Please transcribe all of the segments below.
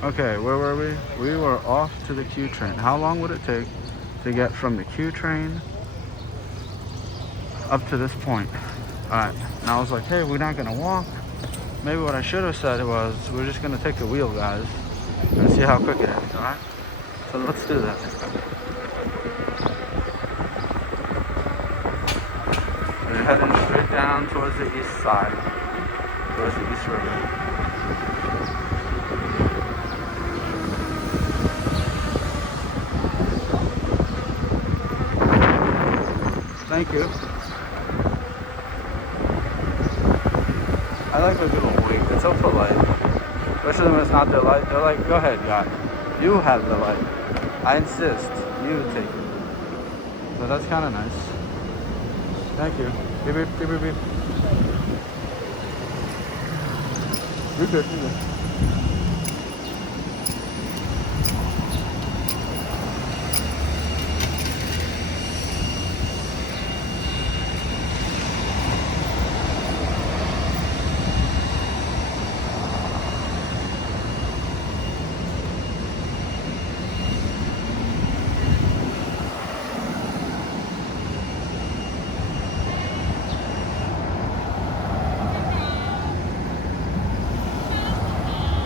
Okay, where were we? We were off to the Q train. How long would it take to get from the Q train up to this point? Alright, and I was like, hey, we're not gonna walk. Maybe what I should have said was, we're just gonna take the wheel, guys, and see how quick it is, alright? So let's do that. We're heading straight down towards the east side, towards the East River. Thank you. I like when people wait. It's so polite. Especially when it's not their light. They're like, go ahead, God. You have the light. I insist. You take it. So that's kind of nice. Thank you. Beep, beep, beep, beep, beep. You're good, you're good.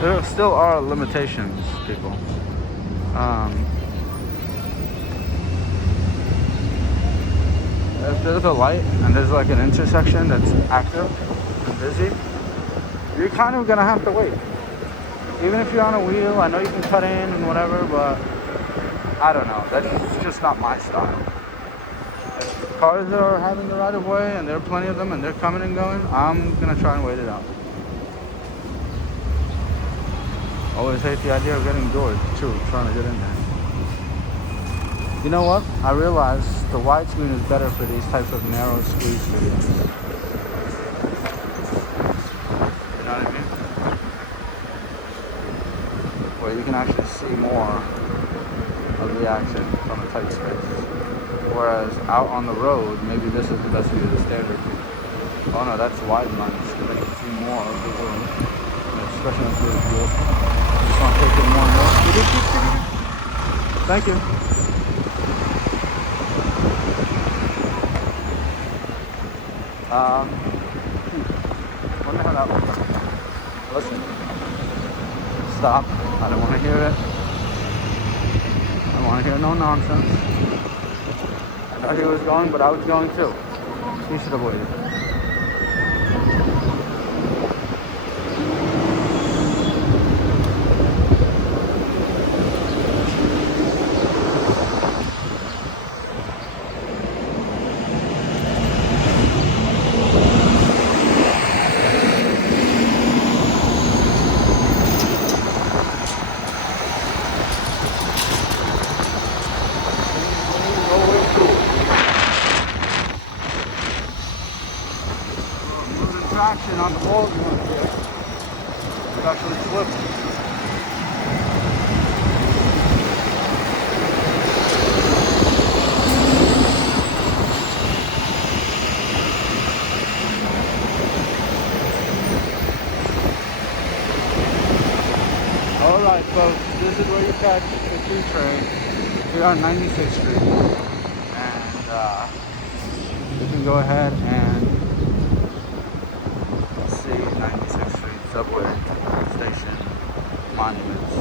There still are limitations, people. If there's a light and there's like an intersection that's active and busy, you're kind of gonna have to wait. Even if you're on a wheel, I know you can cut in and whatever, but I don't know. That's just not my style. If cars are having the right of way and there are plenty of them and they're coming and going, I'm gonna try and wait it out. Always hate the idea of getting doors too, trying to get in there. You know what? I realize the widescreen is better for these types of narrow squeeze videos. You know what I mean? Where you can actually see more of the action from a tight space. Whereas out on the road, maybe this is the best view, the standard view. Oh no, that's wide lens, because I can see more of the road. Especially when it's really beautiful. I just want to take it more and more. Thank you. Wonder how that looks. Listen. Stop. I don't want to hear it. I don't want to hear no nonsense. I thought he was going, but I was going too. He should have waited. Traction on the wall unit here. It's actually flipped. Alright folks, this is where you catch the 2 train. We're on 96th Street. And you can go ahead and see 96th Street subway station monuments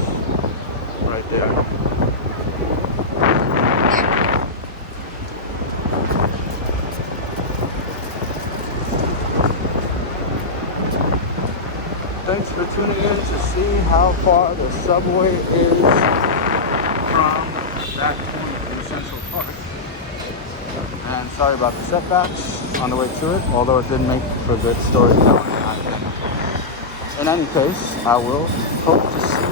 right there. Thanks for tuning in to see how far the subway is from that point in Central Park. And sorry about the setbacks on the way to it, although it did make for good storytelling. In any case, I will hope to see